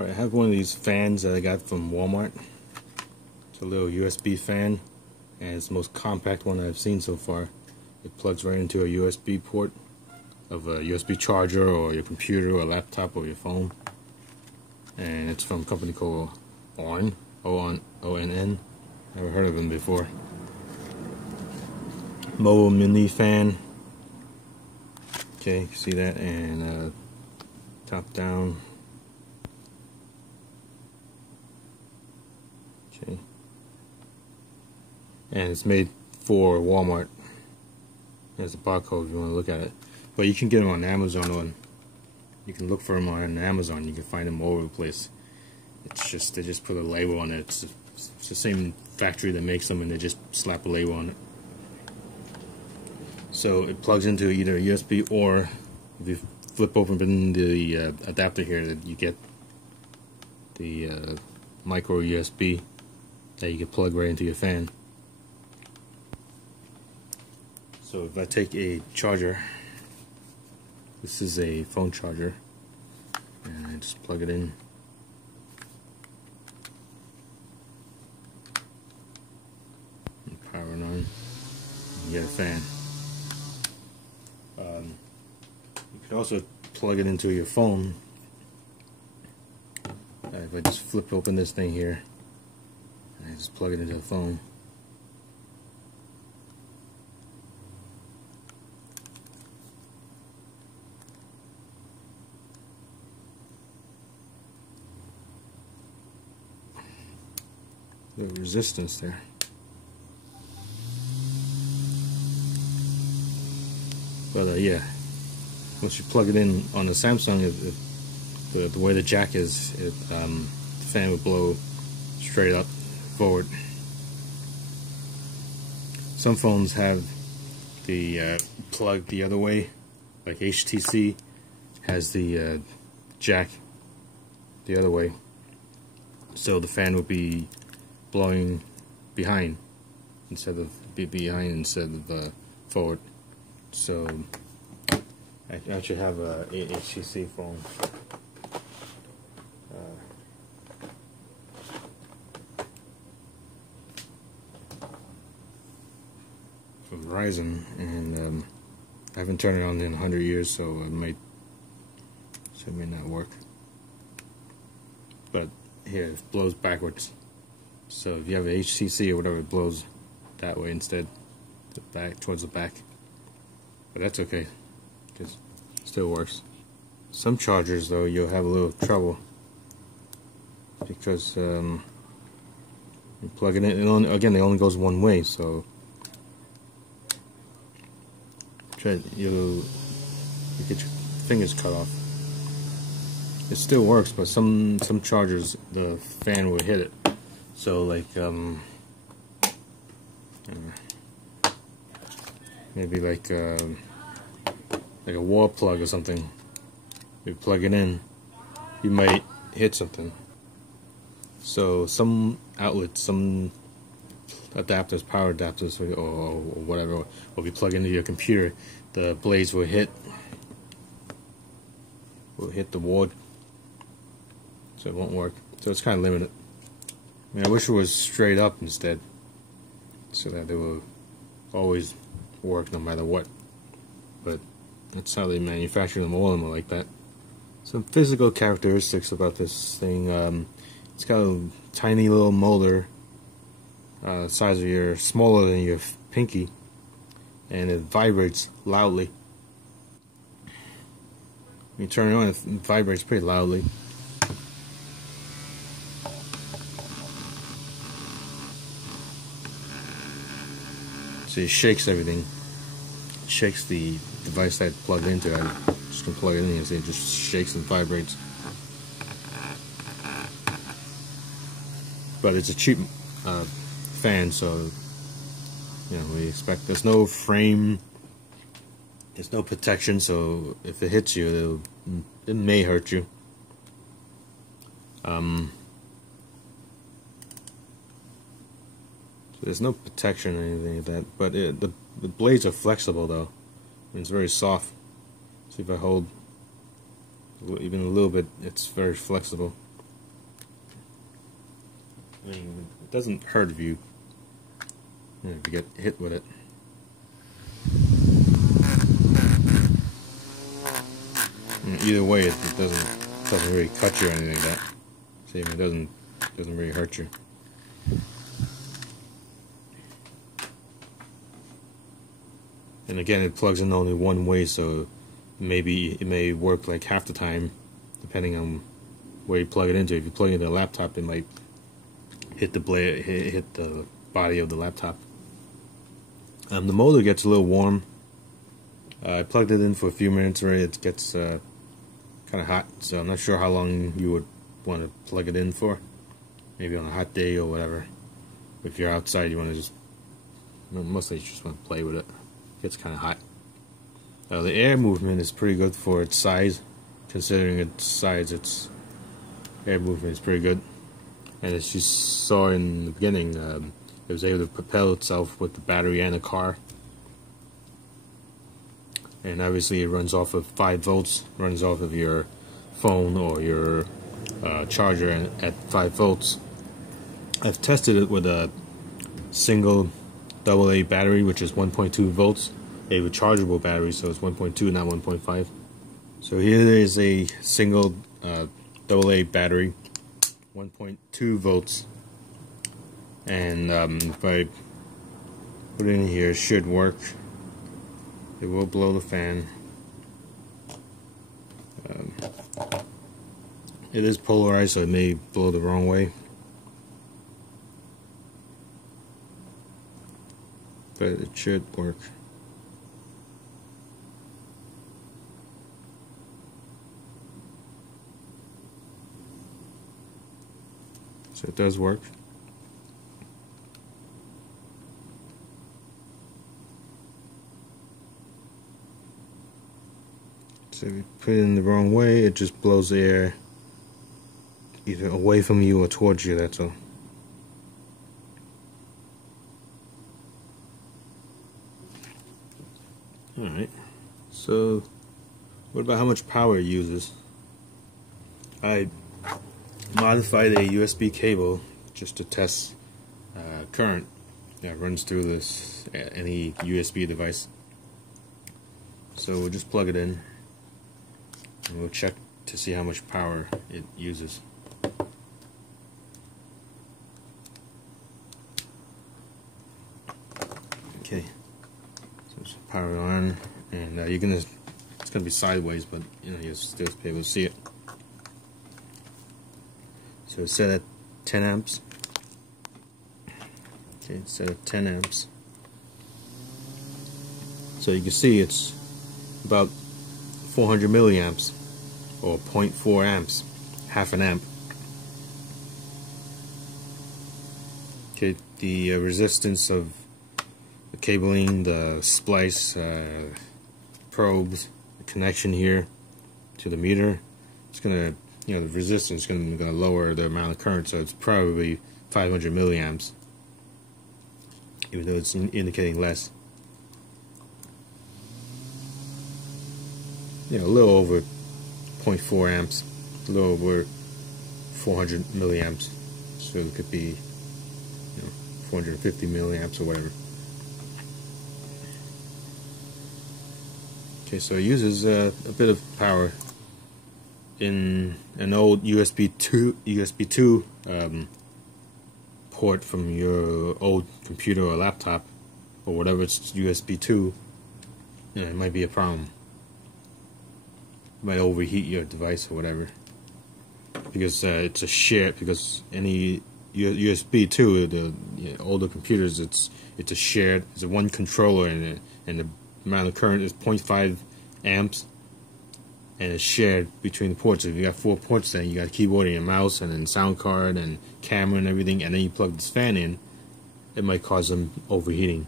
Alright, I have one of these fans that I got from Walmart. It's a little USB fan, and it's the most compact one I've seen so far. It plugs right into a USB port of a USB charger or your computer or laptop or your phone. And it's from a company called ONN. ONN. Never heard of them before. Mobile mini fan. Okay, you see that? And top down. Okay. And it's made for Walmart. There's a barcode if you want to look at it. But you can get them on Amazon, or you can look for them on Amazon. You can find them all over the place. It's just, they just put a label on it. It's the same factory that makes them, and they just slap a label on it. So it plugs into either a USB, or if you flip open the adapter here, that you get the micro USB that you can plug right into your fan. So if I take a charger, this is a phone charger, and I just plug it in. And power it on. You get a fan. You can also plug it into your phone. If I just flip open this thing here, and I just plug it into the phone. The resistance there. But yeah, once you plug it in on the Samsung, the way the jack is, the fan would blow straight up forward. Some phones have the plug the other way, like HTC has the jack the other way, so the fan would be blowing behind instead of forward. So I actually have a HTC phone. From Verizon, and I haven't turned it on in 100 years, so it may not work. But here it blows backwards. So if you have a HTC or whatever, it blows that way instead, towards the back. But that's okay, because it still works. Some chargers, though, you'll have a little trouble, because you plug it in. Again, it only goes one way, so you get your fingers cut off. It still works, but some chargers, the fan will hit it. So like maybe like a wall plug or something. You plug it in, you might hit something. So some outlets, some adapters, power adapters, or whatever, will be plugged into your computer. The blades will hit the wall, so it won't work. So it's kind of limited. I mean, I wish it was straight up instead, so that they will always work no matter what. But that's how they manufacture them. All of them are like that. Some physical characteristics about this thing. It's got a tiny little motor, size of smaller than your pinky, and it vibrates loudly. When you turn it on, it vibrates pretty loudly. So it shakes everything. It shakes the device that I plugged into. I just can plug it in and see it just shakes and vibrates. But it's a cheap fan, so we expect there's no frame, there's no protection. So if it hits you, it may hurt you. There's no protection or anything like that, but the blades are flexible though. It's very soft. See, if I hold even a little bit, it's very flexible. I mean, it doesn't hurt if you get hit with it. Either way, it doesn't really cut you or anything like that. See, it doesn't really hurt you. And again, it plugs in only one way, so maybe it may work like half the time, depending on where you plug it into. If you plug it into a laptop, it might hit the blade, hit the body of the laptop. The motor gets a little warm. I plugged it in for a few minutes already. It gets kind of hot, so I'm not sure how long you would want to plug it in for. Maybe on a hot day or whatever. If you're outside, you want to just, mostly you just want to play with it. It gets kind of hot. The air movement is pretty good for its size. Considering its size, its air movement is pretty good. And as you saw in the beginning, it was able to propel itself with the battery and the car. And obviously it runs off of 5 volts, runs off of your phone or your charger at 5 volts. I've tested it with a single AA battery, which is 1.2 volts, a rechargeable battery, so it's 1.2, not 1.5. So here is a single AA battery, 1.2 volts, and if I put it in here, it should work. It will blow the fan. It is polarized, so it may blow the wrong way. But it should work. So it does work. So if you put it in the wrong way, it just blows the air either away from you or towards you, that's all. Alright, so what about how much power it uses? I modified a USB cable just to test current that runs through this any USB device. So we'll just plug it in and we'll check to see how much power it uses. Okay, so it's power on, and it's gonna be sideways, but you'll still be able to see it. So it's set at 10 amps. Okay, it's set at 10 amps. So you can see it's about 400 milliamps, or 0.4 amps, half an amp. Okay, the resistance of the cabling, the splice, probes, the connection here to the meter, it's gonna, the resistance is gonna lower the amount of current, so it's probably 500 milliamps, even though it's indicating less. A little over 0.4 amps, a little over 400 milliamps, so it could be 450 milliamps or whatever. Okay, so it uses a bit of power in an old USB 2 port from your old computer or laptop or whatever. It's USB 2. It might be a problem. It might overheat your device or whatever, because it's a shared. Because any USB 2, the older computers, it's a shared. It's a one controller, and the amount of current is 0.5 amps, and it's shared between the ports. If you got 4 ports, then you got a keyboard and a mouse and then sound card and camera and everything, and then you plug this fan in, it might cause them overheating.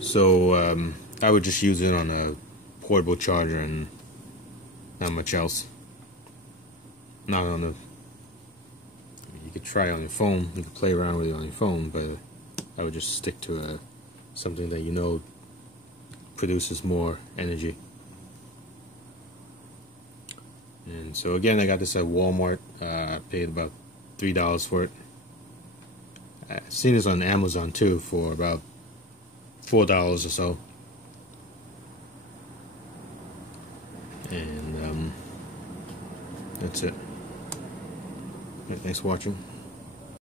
So I would just use it on a portable charger and not much else. Not on the. You could try it on your phone. You could play around with it on your phone, but I would just stick to something that produces more energy. And so again, I got this at Walmart. I paid about $3 for it. I've seen this on Amazon too for about $4 or so. And that's it. Thanks for watching.